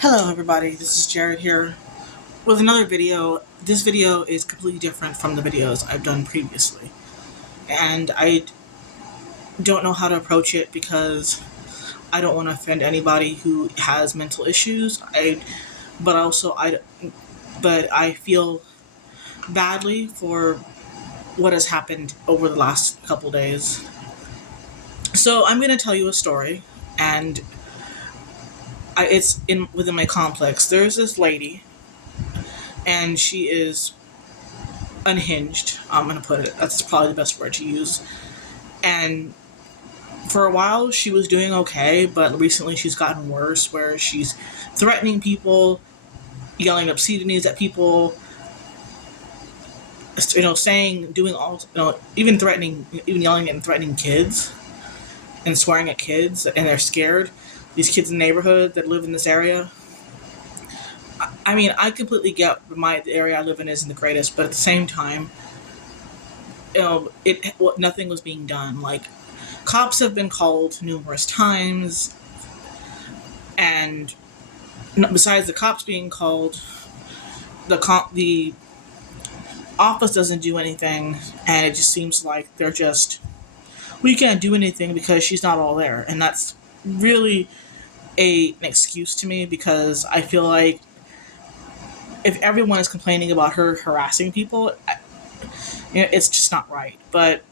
Hello everybody, this is Jared here with another video. This video is completely different from the videos I've done previously. And I don't know how to approach it because I don't want to offend anybody who has mental issues. But also but I feel badly for what has happened over the last couple days. So I'm going to tell you a story, and it's in within my complex. There's this lady, and she is unhinged. I'm gonna put it. That's probably the best word to use. And for a while, she was doing okay, but recently she's gotten worse, where she's threatening people, yelling obscenities at people, saying, doing all, even threatening, even yelling and threatening kids and swearing at kids, and they're scared. These kids in the neighborhood that live in this area. I mean, I completely get the area I live in isn't the greatest, but at the same time, nothing was being done. Like, cops have been called numerous times, and besides the cops being called, the office doesn't do anything, and it just seems like we can't do anything because she's not all there, and that's really an excuse to me, because I feel like if everyone is complaining about her harassing people, it's just not right. But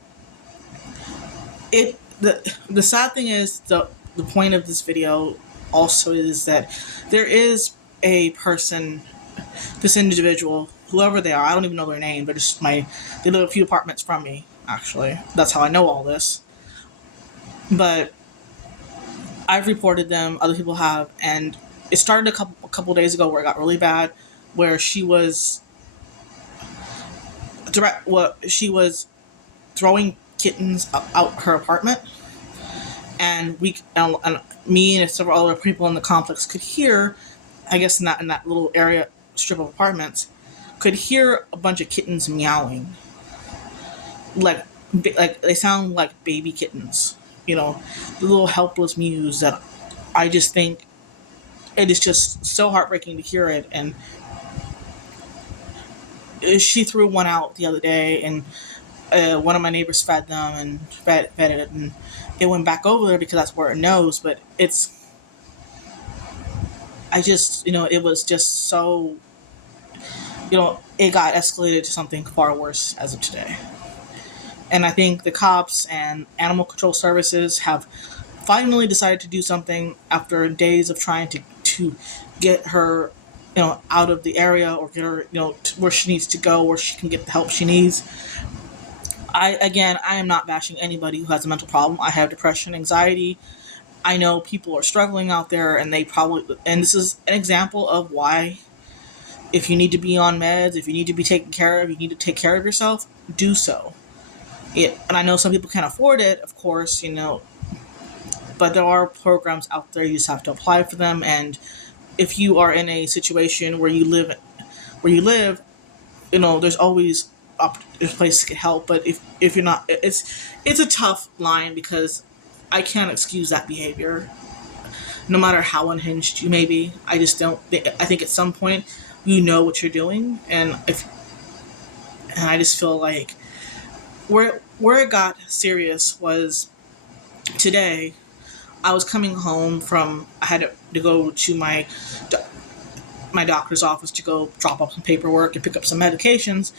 the sad thing is, the point of this video also is that there is a person, this individual, whoever they are, I don't even know their name, but they live a few apartments from me, actually. That's how I know all this. But I've reported them, other people have, and it started a couple days ago where it got really bad, where she was throwing kittens out her apartment, and me and several other people in the complex could hear, I guess in that little area strip of apartments, could hear a bunch of kittens meowing, like they sound like baby kittens, the little helpless mews that I just think it is just so heartbreaking to hear it. And she threw one out the other day, and one of my neighbors fed them and fed it, and it went back over there because that's where it knows. But it was just so, it got escalated to something far worse as of today. And I think the cops and animal control services have finally decided to do something after days of trying to get her, out of the area, or get her, to where she needs to go, where she can get the help she needs. I am not bashing anybody who has a mental problem. I have depression, anxiety. I know people are struggling out there, and this is an example of why, if you need to be on meds, if you need to be taken care of, you need to take care of yourself, do so. And I know some people can't afford it, of course, but there are programs out there. You just have to apply for them. And if you are in a situation where you live, there's always there's places to get help. But if you're not, it's a tough line, because I can't excuse that behavior, no matter how unhinged you may be. I just don't. I think at some point you know what you're doing, and I just feel like where it got serious was today. I was coming home I had to go to my doctor's office to go drop off some paperwork and pick up some medications,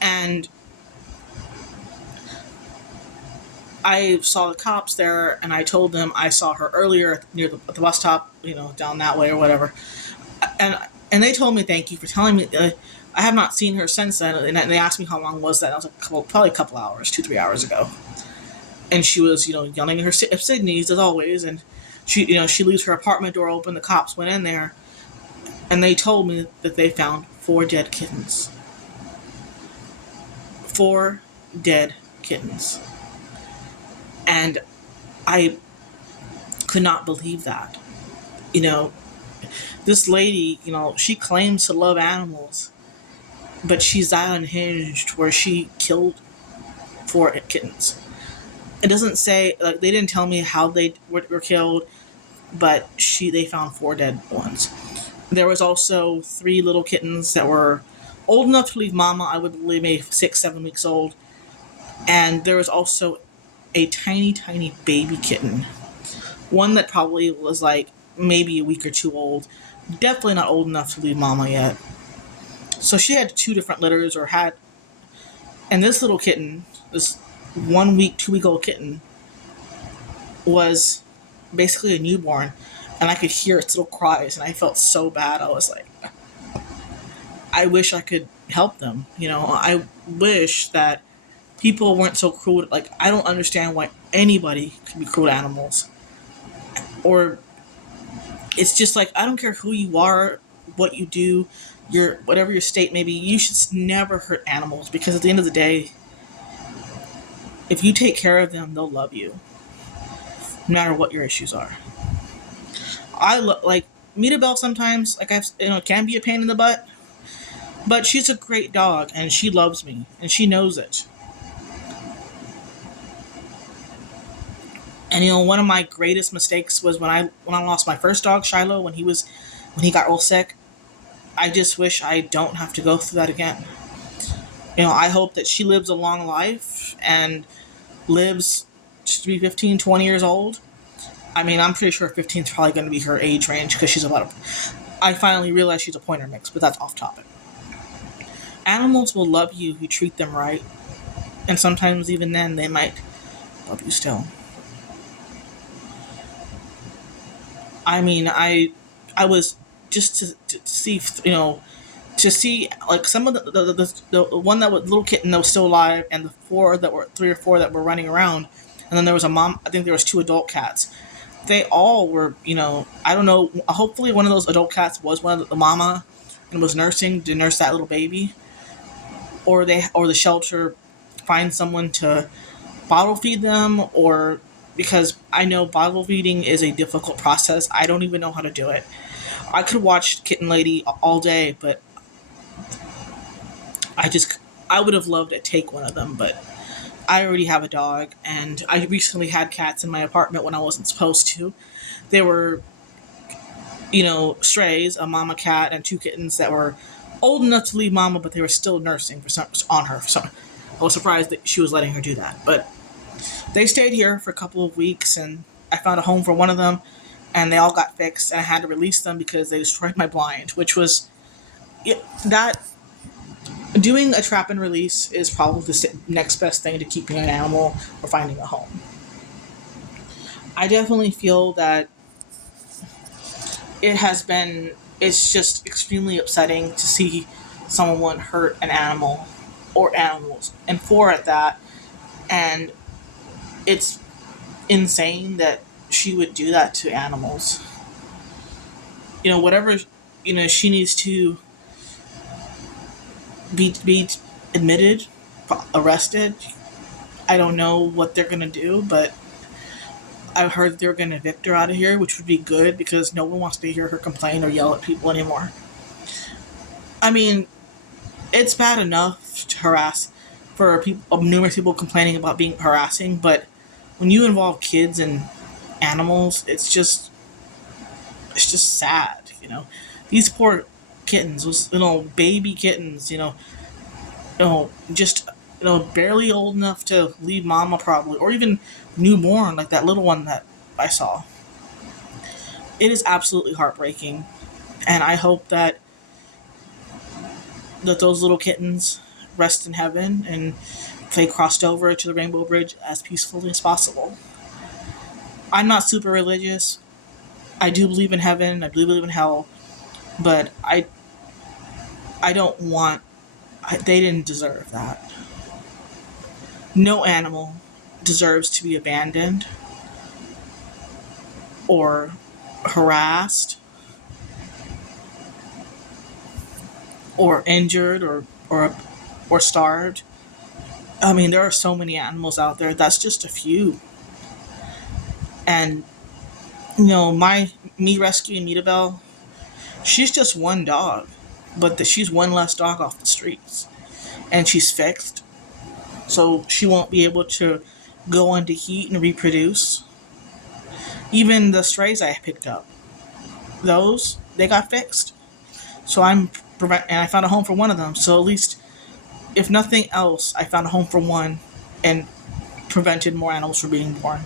and I saw the cops there, and I told them I saw her earlier near the bus stop, down that way or whatever, and they told me, thank you for telling me. I have not seen her since then, and they asked me how long was that. I was like, probably a couple hours, 2-3 hours ago. And she was, yelling at her obscenities as always, and she leaves her apartment door open. The cops went in there, and they told me that they found 4 dead kittens. 4 dead kittens. And I could not believe that. This lady, she claims to love animals, but she's that unhinged where she killed 4 kittens. It doesn't say, they didn't tell me how they were killed, but they found 4 dead ones. There was also 3 little kittens that were old enough to leave mama. I would believe maybe 6, 7 weeks old. And there was also a tiny, tiny baby kitten. One that probably was like maybe a week or 2 old. Definitely not old enough to leave mama yet. So she had 2 different litters, or had. And this little kitten, this 1 week, 2 week old kitten, was basically a newborn. And I could hear its little cries, and I felt so bad. I was like, I wish I could help them. I wish that people weren't so cruel. Like, I don't understand why anybody could be cruel to animals. Or it's just like, I don't care who you are, what you do, whatever your state may be, you should never hurt animals, because at the end of the day, if you take care of them, they'll love you, no matter what your issues are. Like Mirabelle sometimes, like can be a pain in the butt, but she's a great dog and she loves me and she knows it. And one of my greatest mistakes was when I lost my first dog, Shiloh, when he got real sick. I just wish I don't have to go through that again. I hope that she lives a long life and lives to be 15, 20 years old. I mean, I'm pretty sure 15 is probably going to be her age range, because she's I finally realized she's a pointer mix, but that's off topic. Animals will love you if you treat them right. And sometimes even then, they might love you still. I mean, I was just to see, to see like some of the one that was little kitten that was still alive, and the 3 or 4 that were running around, and then there was a mom. I think there was 2 adult cats. They all were, I don't know. Hopefully, one of those adult cats was one of the mama and was nursing to nurse that little baby, or the shelter find someone to bottle feed them, or because I know bottle feeding is a difficult process. I don't even know how to do it. I could watch Kitten Lady all day, but I would have loved to take one of them, but I already have a dog, and I recently had cats in my apartment when I wasn't supposed to. They were, strays, a mama cat and 2 kittens that were old enough to leave mama, but they were still nursing on her. So I was surprised that she was letting her do that. But they stayed here for a couple of weeks, and I found a home for one of them, and they all got fixed, and I had to release them because they destroyed my blind, which was that. Doing a trap and release is probably the next best thing to keeping an animal or finding a home. I definitely feel that it's just extremely upsetting to see someone hurt an animal or animals, and 4 at that. And it's insane that she would do that to animals. Whatever, she needs to be admitted, arrested. I don't know what they're gonna do, but I heard they're gonna evict her out of here, which would be good because no one wants to hear her complain or yell at people anymore. I mean, it's bad enough to harass for numerous people complaining about being harassing, but when you involve kids and animals, it's just sad. These poor kittens, those baby kittens, just barely old enough to leave mama probably, or even newborn, like that little one that I saw. It is absolutely heartbreaking, and I hope that those little kittens rest in heaven and they crossed over to the Rainbow Bridge as peacefully as possible. I'm not super religious. I do believe in heaven. I do believe in hell, but I don't want. They didn't deserve that. No animal deserves to be abandoned or harassed or injured or starved. I mean, there are so many animals out there. That's just a few. And me rescuing Mirabelle, she's just one dog, but she's one less dog off the streets, and she's fixed, so she won't be able to go into heat and reproduce. Even the strays I picked up, they got fixed. So and I found a home for one of them. So at least, if nothing else, I found a home for one and prevented more animals from being born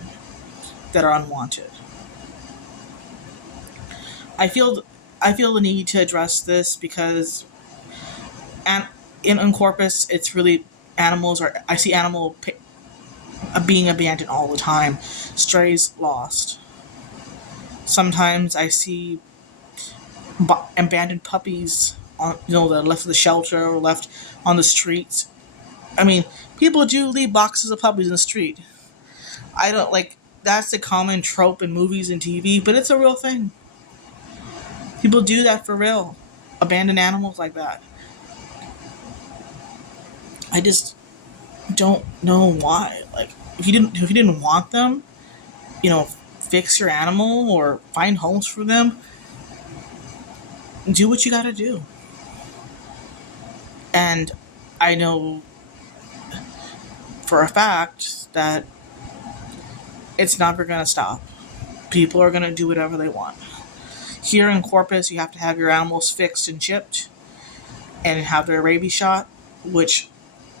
that are unwanted. I feel I feel the need to address this because and in Corpus, it's really animals are. I see being abandoned all the time, strays lost. Sometimes I see abandoned puppies on that left the shelter or left on the streets. I mean, people do leave boxes of puppies in the street. I don't like that's a common trope in movies and TV, but it's a real thing. People do that for real. Abandon animals like that. I just don't know why. Like if you didn't want them, fix your animal or find homes for them. Do what you got to do. And I know for a fact that it's never going to stop. People are going to do whatever they want. Here in Corpus, you have to have your animals fixed and chipped and have their rabies shot, which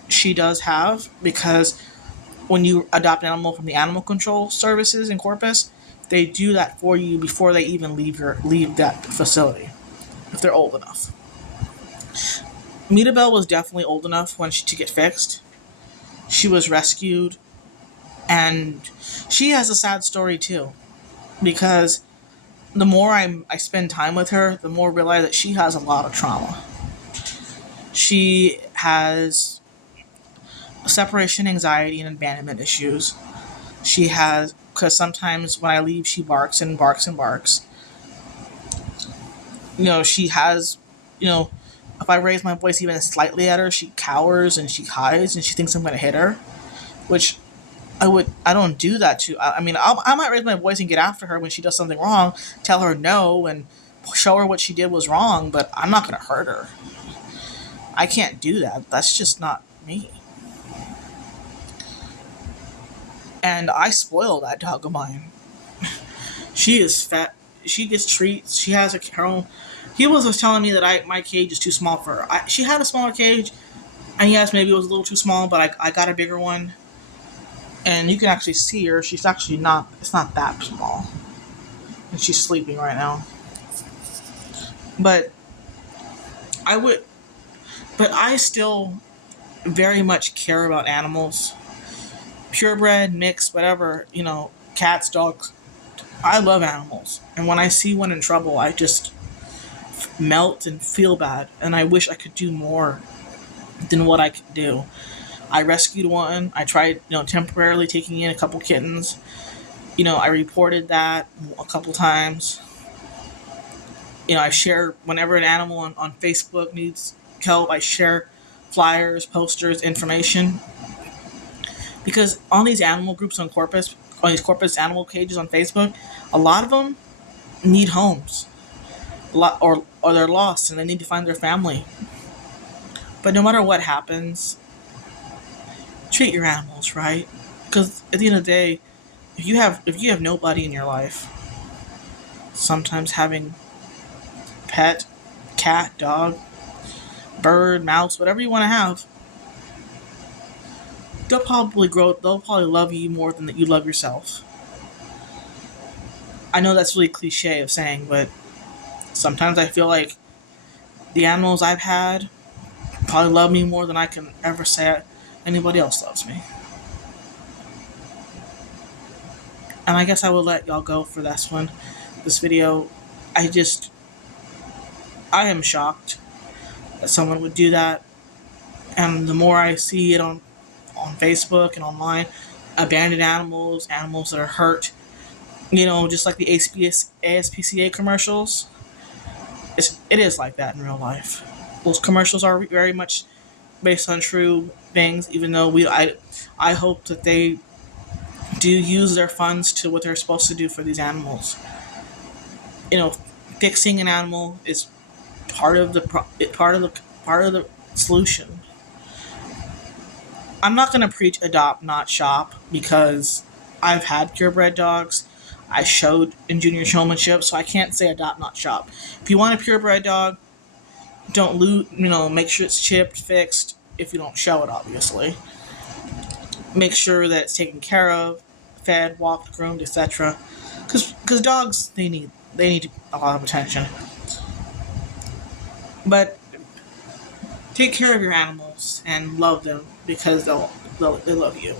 she does have, because when you adopt an animal from the animal control services in Corpus, they do that for you before they even leave that facility, if they're old enough. Metabelle was definitely old enough to get fixed. She was rescued, and she has a sad story too, because the more I spend time with her, the more I realize that she has a lot of trauma. She has separation anxiety and abandonment issues. She has, because sometimes when I leave, she barks and barks and barks. She has, if I raise my voice even slightly at her, she cowers and she hides and she thinks I'm going to hit her, which I don't do that to. I mean, I might raise my voice and get after her when she does something wrong, tell her no, and show her what she did was wrong, but I'm not going to hurt her. I can't do that. That's just not me. And I spoil that dog of mine. She is fat. She gets treats. She has her own. He was telling me that my cage is too small for her. She had a smaller cage, and yes, maybe it was a little too small, but I got a bigger one. And you can actually see her. She's actually not. It's not that small. And she's sleeping right now. But I still very much care about animals. Purebred, mixed, whatever, cats, dogs. I love animals. And when I see one in trouble, I just melt and feel bad. And I wish I could do more than what I could do. I rescued one. I tried, temporarily taking in a couple kittens. I reported that a couple times. I share whenever an animal on Facebook needs help. I share flyers, posters, information. Because on these animal groups on these Corpus animal cages on Facebook, a lot of them need homes. Or they're lost and they need to find their family. But no matter what happens, treat your animals right. Because at the end of the day, if you have nobody in your life, sometimes having pet, cat, dog, bird, mouse, whatever you want to have, they'll probably love you more than that you love yourself. I know that's really cliche of saying, but sometimes I feel like the animals I've had probably love me more than I can ever say anybody else loves me. And I guess I will let y'all go for this video. I am shocked that someone would do that. And the more I see it on Facebook and online, abandoned animals that are hurt, just like the ASPCA commercials, it is like that in real life. Those commercials are very much based on true things, even though I hope that they do use their funds to what they're supposed to do for these animals. Fixing an animal is part of the solution. I'm not going to preach adopt, not shop, because I've had purebred dogs. I showed in junior showmanship, so I can't say adopt, not shop. If you want a purebred dog, Don't lose, make sure it's chipped, fixed, if you don't show it, obviously. Make sure that it's taken care of, fed, walked, groomed, etc. Because dogs, they need a lot of attention. But take care of your animals and love them because they love you.